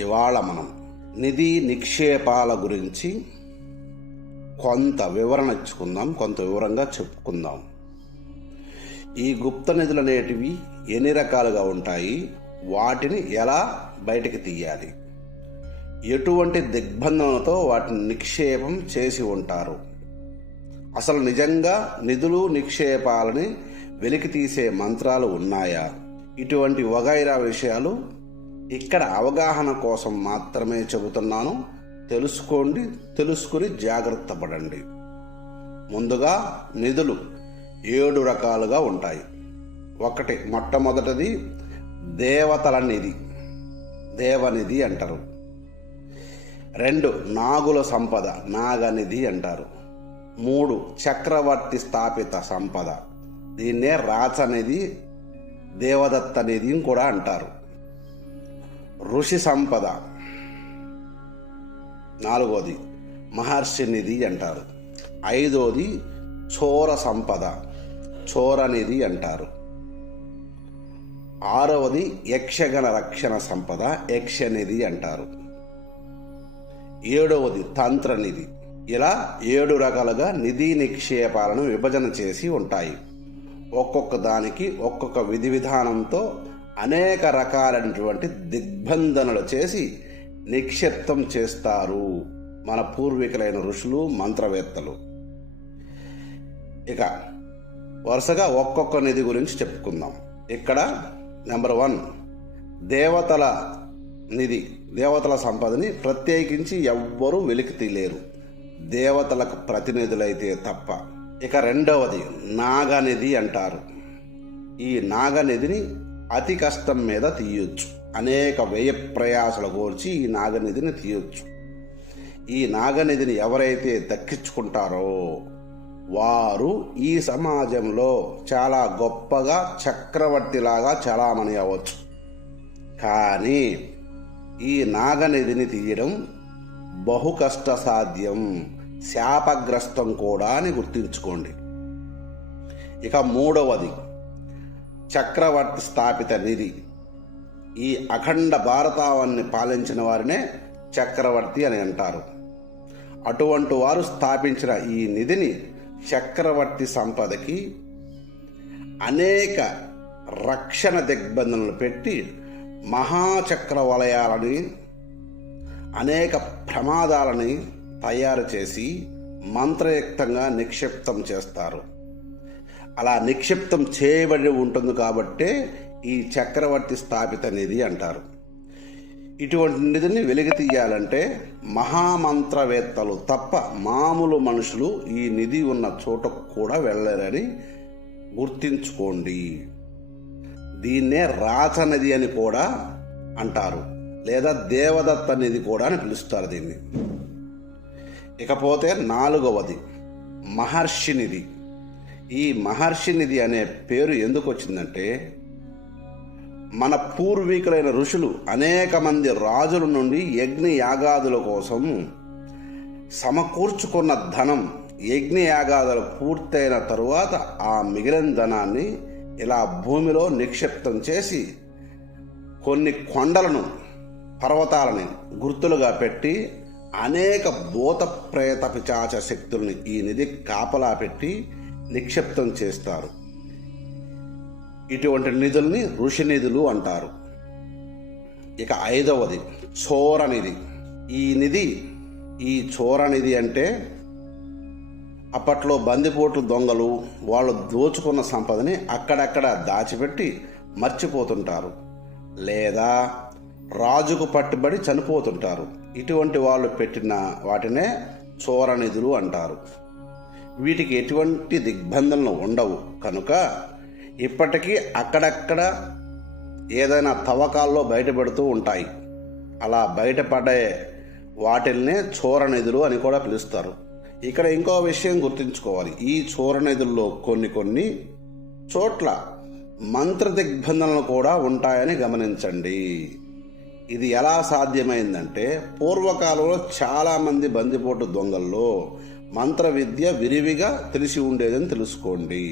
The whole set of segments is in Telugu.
ఇవాళ మనం నిధి నిక్షేపాల గురించి కొంత వివరణ ఇచ్చుకుందాం, కొంత వివరంగా చెప్పుకుందాం. ఈ గుప్త నిధులు అనేటివి ఎన్ని రకాలుగా ఉంటాయి, వాటిని ఎలా బయటికి తీయాలి, ఎటువంటి దిగ్బంధనలతో వాటిని నిక్షేపం చేసి ఉంటారు, అసలు నిజంగా నిధులు నిక్షేపాలని వెలికి తీసే మంత్రాలు ఉన్నాయా, ఇటువంటి వగైరా విషయాలు ఇక్కడ అవగాహన కోసం మాత్రమే చెబుతున్నాను. తెలుసుకోండి, తెలుసుకుని జాగ్రత్త పడండి. ముందుగా నిధులు 7 రకాలుగా ఉంటాయి. మొట్టమొదటిది దేవతల నిధి, దేవనిధి అంటారు. 2 నాగుల సంపద, నాగనిధి అంటారు. 3 చక్రవర్తి స్థాపిత సంపద, దీన్నే రాచనిధి, దేవదత్త నిధి కూడా అంటారు. ఋషి సంపద, 4వది మహర్షి నిధి అంటారు. 5వది చోర సంపద, చోర నిధి అంటారు. 6వది యక్షగణ రక్షణ సంపద, యక్షనిధి అంటారు. 7వది తంత్రనిధి. ఇలా 7 రకాలుగా నిధి నిక్షేపాలను విభజన చేసి ఉంటాయి. ఒక్కొక్క దానికి ఒక్కొక్క విధి విధానంతో అనేక రకాలైనటువంటి దిగ్బంధనలు చేసి నిక్షిప్తం చేస్తారు మన పూర్వీకులైన ఋషులు, మంత్రవేత్తలు. ఇక వరుసగా ఒక్కొక్క నిధి గురించి చెప్పుకుందాం. ఇక్కడ నెంబర్ 1 దేవతల నిధి. దేవతల సంపదని ప్రత్యేకించి ఎవ్వరూ వెలికి తీయలేరు, దేవతలకు ప్రతినిధులైతే తప్ప. ఇక 2వది నాగనిధి అంటారు. ఈ నాగనిధిని అతి కష్టం మీద తీయొచ్చు, అనేక వ్యయ ప్రయాసాలు కోర్చి ఈ నాగనిధిని తీయొచ్చు. ఈ నాగనిధిని ఎవరైతే దక్కించుకుంటారో వారు ఈ సమాజంలో చాలా గొప్పగా చక్రవర్తిలాగా చలామణి అవ్వచ్చు. కానీ ఈ నాగనిధిని తీయడం బహు కష్ట సాధ్యం, శాపగ్రస్తం కూడా అని గుర్తుంచుకోండి. ఇక 3వది చక్రవర్తి స్థాపిత నిధి. ఈ అఖండ భారతావన్ని పాలించిన వారినే చక్రవర్తి అని అంటారు. అటువంటి వారు స్థాపించిన ఈ నిధిని చక్రవర్తి సంపదకి అనేక రక్షణ దిగ్బంధనలు పెట్టి మహాచక్ర వలయాలని, అనేక ప్రమాదాలని తయారు చేసి మంత్రయుక్తంగా నిక్షిప్తం చేస్తారు. అలా నిక్షిప్తం చేయబడి ఉంటుంది కాబట్టే ఈ చక్రవర్తి స్థాపిత నిధి అంటారు. ఇటువంటి నిధిని వెలికి తీయాలంటే మహామంత్రవేత్తలు తప్ప మామూలు మనుషులు ఈ నిధి ఉన్న చోటకు కూడా వెళ్ళరని గుర్తించుకోండి. దీన్నే రాచనిధి అని కూడా అంటారు, లేదా దేవదత్త నిధి కూడా అని పిలుస్తారు దీన్ని. ఇకపోతే 4వది మహర్షి నిధి. ఈ మహర్షి నిధి అనే పేరు ఎందుకు వచ్చిందంటే మన పూర్వీకులైన ఋషులు అనేక మంది రాజుల నుండి యజ్ఞ యాగాదుల కోసం సమకూర్చుకున్న ధనం, యజ్ఞ యాగాదులు పూర్తయిన తరువాత ఆ మిగిలిన ధనాన్ని ఇలా భూమిలో నిక్షిప్తం చేసి కొన్ని కొండలను, పర్వతాలని గుర్తులుగా పెట్టి అనేక భూత ప్రేత పిశాచ శక్తుల్ని ఈ నిధి కాపలా పెట్టి నిక్షిప్తం చేస్తారు. ఇటువంటి నిధుల్ని ఋషి నిధులు అంటారు. ఇక 5వది చోర నిధి. ఈ చోర నిధి అంటే అప్పట్లో బందిపోటు దొంగలు వాళ్ళు దోచుకున్న సంపదని అక్కడక్కడ దాచిపెట్టి మర్చిపోతుంటారు, లేదా రాజుకు పట్టుబడి చనిపోతుంటారు. ఇటువంటి వాళ్ళు పెట్టిన వాటినే చోర నిధులు అంటారు. వీటికి ఎటువంటి దిగ్బంధనలు ఉండవు కనుక ఇప్పటికీ అక్కడక్కడ ఏదైనా తవ్వకాల్లో బయటపడుతూ ఉంటాయి. అలా బయటపడే వాటిల్నే చోర నిధులు అని కూడా పిలుస్తారు. ఇక్కడ ఇంకో విషయం గుర్తుంచుకోవాలి. ఈ చోర నిధుల్లో కొన్ని చోట్ల మంత్ర దిగ్బంధనలు కూడా ఉంటాయని గమనించండి. ఇది ఎలా సాధ్యమైందంటే పూర్వకాలంలో చాలామంది బందిపోటు దొంగల్లో మంత్ర విద్య విరివిగా తెలిసి ఉండేదని తెలుసుకోండి.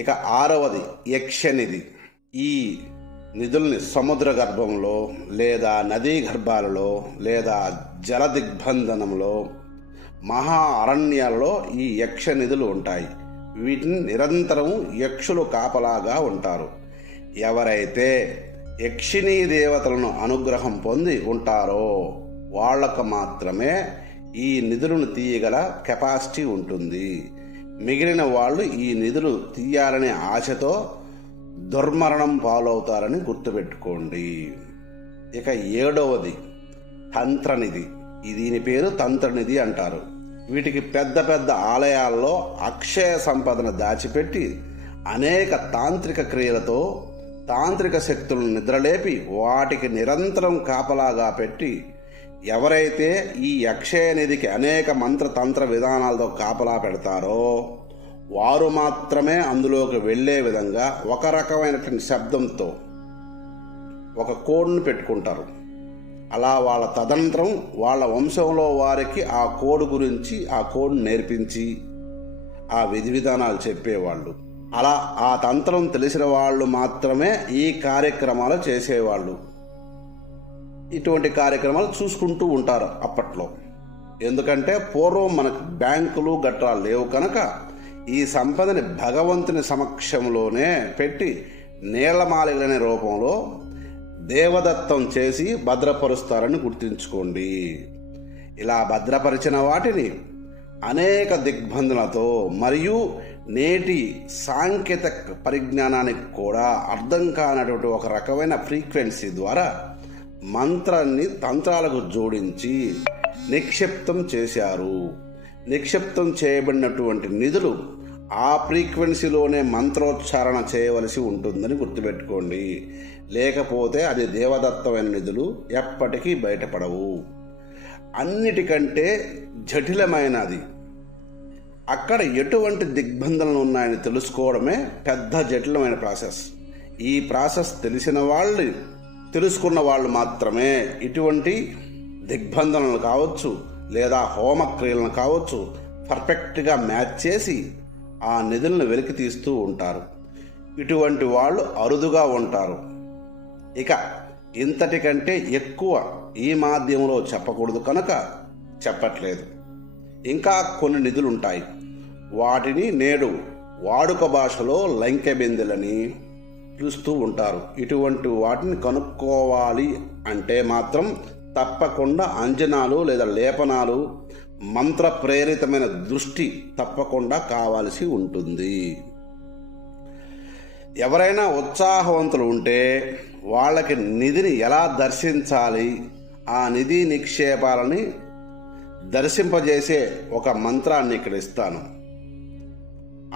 ఇక 6వది యక్షనిధి. ఈ నిధుల్ని సముద్ర గర్భంలో లేదా నదీ గర్భాలలో లేదా జల దిగ్బంధనంలో మహా అరణ్యాలలో ఈ యక్ష నిధులు ఉంటాయి. వీటిని నిరంతరం యక్షులు కాపలాగా ఉంటారు. ఎవరైతే యక్షిణీ దేవతలను అనుగ్రహం పొంది ఉంటారో వాళ్లకు మాత్రమే ఈ నిధులను తీయగల కెపాసిటీ ఉంటుంది. మిగిలిన వాళ్ళు ఈ నిధులు తీయాలనే ఆశతో దుర్మరణం పాలవుతారని గుర్తుపెట్టుకోండి. ఇక 7వది తంత్రనిధి. దీని పేరు తంత్రనిధి అంటారు. వీటికి పెద్ద పెద్ద ఆలయాల్లో అక్షయ సంపదను దాచిపెట్టి అనేక తాంత్రిక క్రియలతో తాంత్రిక శక్తులను నిద్రలేపి వాటికి నిరంతరం కాపలాగా పెట్టి ఎవరైతే ఈ అక్షయ నిధికి అనేక మంత్రతంత్ర విధానాలతో కాపలా పెడతారో వారు మాత్రమే అందులోకి వెళ్ళే విధంగా ఒక రకమైనటువంటి శబ్దంతో ఒక కోడ్ను పెట్టుకుంటారు. అలా వాళ్ళ తదనంతరం వాళ్ళ వంశంలో వారికి ఆ కోడ్ గురించి ఆ కోడ్ను నేర్పించి ఆ విధి విధానాలు చెప్పేవాళ్ళు. అలా ఆ తంత్రం తెలిసిన వాళ్ళు మాత్రమే ఈ కార్యక్రమాలు చేసేవాళ్ళు. ఇటువంటి కార్యక్రమాలు చూసుకుంటూ ఉంటారు అప్పట్లో. ఎందుకంటే పూర్వం మనకు బ్యాంకులు గట్రా లేవు కనుక ఈ సంపదని భగవంతుని సమక్షంలోనే పెట్టి నీలమాలిగలనే రూపంలో దేవదత్తం చేసి భద్రపరుస్తారని గుర్తుంచుకోండి. ఇలా భద్రపరిచిన వాటిని అనేక దిగ్బంధనలతో మరియు నేటి సాంకేతిక పరిజ్ఞానానికి కూడా అర్థం కానటువంటి ఒక రకమైన ఫ్రీక్వెన్సీ ద్వారా మంత్రాన్ని తంత్రాలకు జోడించి నిక్షిప్తం చేశారు. నిక్షిప్తం చేయబడినటువంటి నిధులు ఆ ఫ్రీక్వెన్సీలోనే మంత్రోచ్చారణ చేయవలసి ఉంటుందని గుర్తుపెట్టుకోండి. లేకపోతే అది దేవదత్తమైన నిధులు ఎప్పటికీ బయటపడవు. అన్నిటికంటే జటిలమైనది. అక్కడ ఎటువంటి దిగ్బంధనలు ఉన్నాయని తెలుసుకోవడమే పెద్ద జటిలమైన ప్రాసెస్. ఈ ప్రాసెస్ తెలుసుకున్న వాళ్ళు మాత్రమే ఇటువంటి దిగ్బంధనలు కావచ్చు లేదా హోమక్రియలను కావచ్చు పర్ఫెక్ట్గా మ్యాచ్ చేసి ఆ నిధులను వెలికి తీస్తూ ఉంటారు. ఇటువంటి వాళ్ళు అరుదుగా ఉంటారు. ఇక ఇంతటికంటే ఎక్కువ ఈ మాధ్యమంలో చెప్పకూడదు కనుక చెప్పట్లేదు. ఇంకా కొన్ని నిధులు ఉంటాయి. వాటిని నేడు వాడుక భాషలో లంకె బిందెలని పిలుస్తూ ఉంటారు. ఇటువంటి వాటిని కనుక్కోవాలి అంటే మాత్రం తప్పకుండా అంజనాలు లేదా లేపనాలు మంత్ర ప్రేరితమైన దృష్టి తప్పకుండా కావాల్సి ఉంటుంది. ఎవరైనా ఉత్సాహవంతులు ఉంటే వాళ్ళకి నిధిని ఎలా దర్శించాలి, ఆ నిధి నిక్షేపాలని దర్శింపజేసే ఒక మంత్రాన్ని ఇక్కడ ఇస్తాను.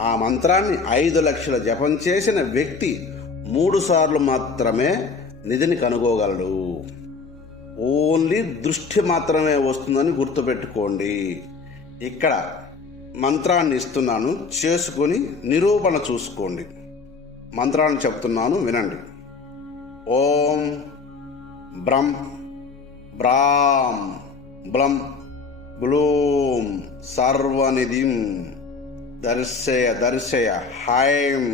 ఆ మంత్రాన్ని 5 లక్షల జపం చేసిన వ్యక్తి 3 సార్లు మాత్రమే నిధిని కనుగోగలడు. ఓన్లీ దృష్టి మాత్రమే వస్తుందని గుర్తుపెట్టుకోండి. ఇక్కడ మంత్రాన్ని ఇస్తున్నాను, చేసుకుని నిరూపణ చూసుకోండి. మంత్రాన్ని చెప్తున్నాను, వినండి. ఓం బ్రం బ్రాం బ్లం బ్లూం సర్వనిధిం దర్శయ దర్శయ హైం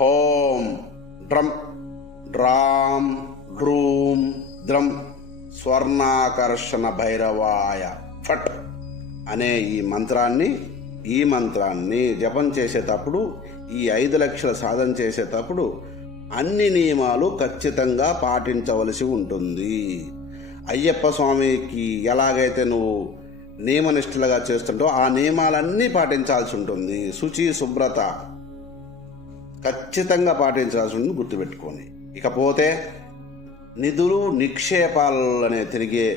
హోం డ్రం డ్రాం డ్రూం ద్రం స్వర్ణాకర్షణ భైరవాయ ఫట్ అనే ఈ మంత్రాన్ని జపం చేసేటప్పుడు, ఈ 5 లక్షల సాధన చేసేటప్పుడు అన్ని నియమాలు ఖచ్చితంగా పాటించవలసి ఉంటుంది. అయ్యప్ప స్వామికి ఎలాగైతే నువ్వు నియమనిష్ఠులుగా చేస్తుంటో ఆ నియమాలన్నీ పాటించాల్సి ఉంటుంది. శుచి శుభ్రత ఖచ్చితంగా పాటించాల్సి ఉంటుంది, గుర్తుపెట్టుకోండి. ఇకపోతే నిధులు నిక్షేపాలనే తిరిగే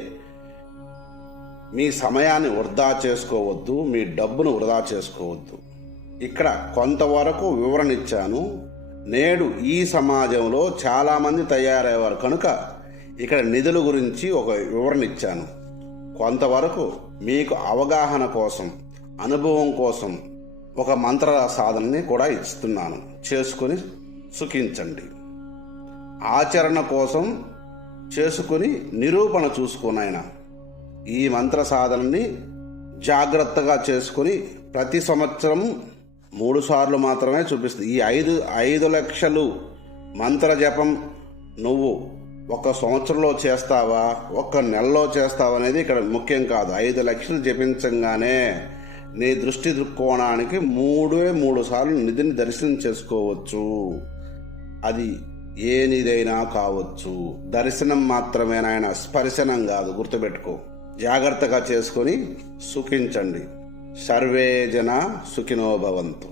మీ సమయాన్ని వృధా చేసుకోవద్దు, మీ డబ్బును వృధా చేసుకోవద్దు. ఇక్కడ కొంతవరకు వివరణ ఇచ్చాను. నేడు ఈ సమాజంలో చాలామంది తయారయ్యేవారు కనుక ఇక్కడ నిధుల గురించి ఒక వివరణ ఇచ్చాను. కొంతవరకు మీకు అవగాహన కోసం, అనుభవం కోసం ఒక మంత్ర సాధనని కూడా ఇస్తున్నాను. చేసుకుని సుఖించండి. ఆచరణ కోసం చేసుకుని నిరూపణ చూసుకునైనా ఈ మంత్ర సాధనని జాగ్రత్తగా చేసుకుని ప్రతి సంవత్సరం 3 సార్లు మాత్రమే చూపిస్తుంది. ఈ 5 లక్షలు మంత్ర జపం నువ్వు 1 సంవత్సరంలో చేస్తావా 1 నెలలో చేస్తావా అనేది ఇక్కడ ముఖ్యం కాదు. 5 లక్షలు జపించంగానే నీ దృష్టి దృక్కోణానికి 3 సార్లు నిధిని దర్శనం చేసుకోవచ్చు. అది ఏ నిధైనా కావచ్చు. దర్శనం మాత్రమే నాయన, స్పర్శనం కాదు, గుర్తుపెట్టుకో. జాగ్రత్తగా చేసుకొని సుఖించండి. సర్వే జన సుఖినో భవంతు.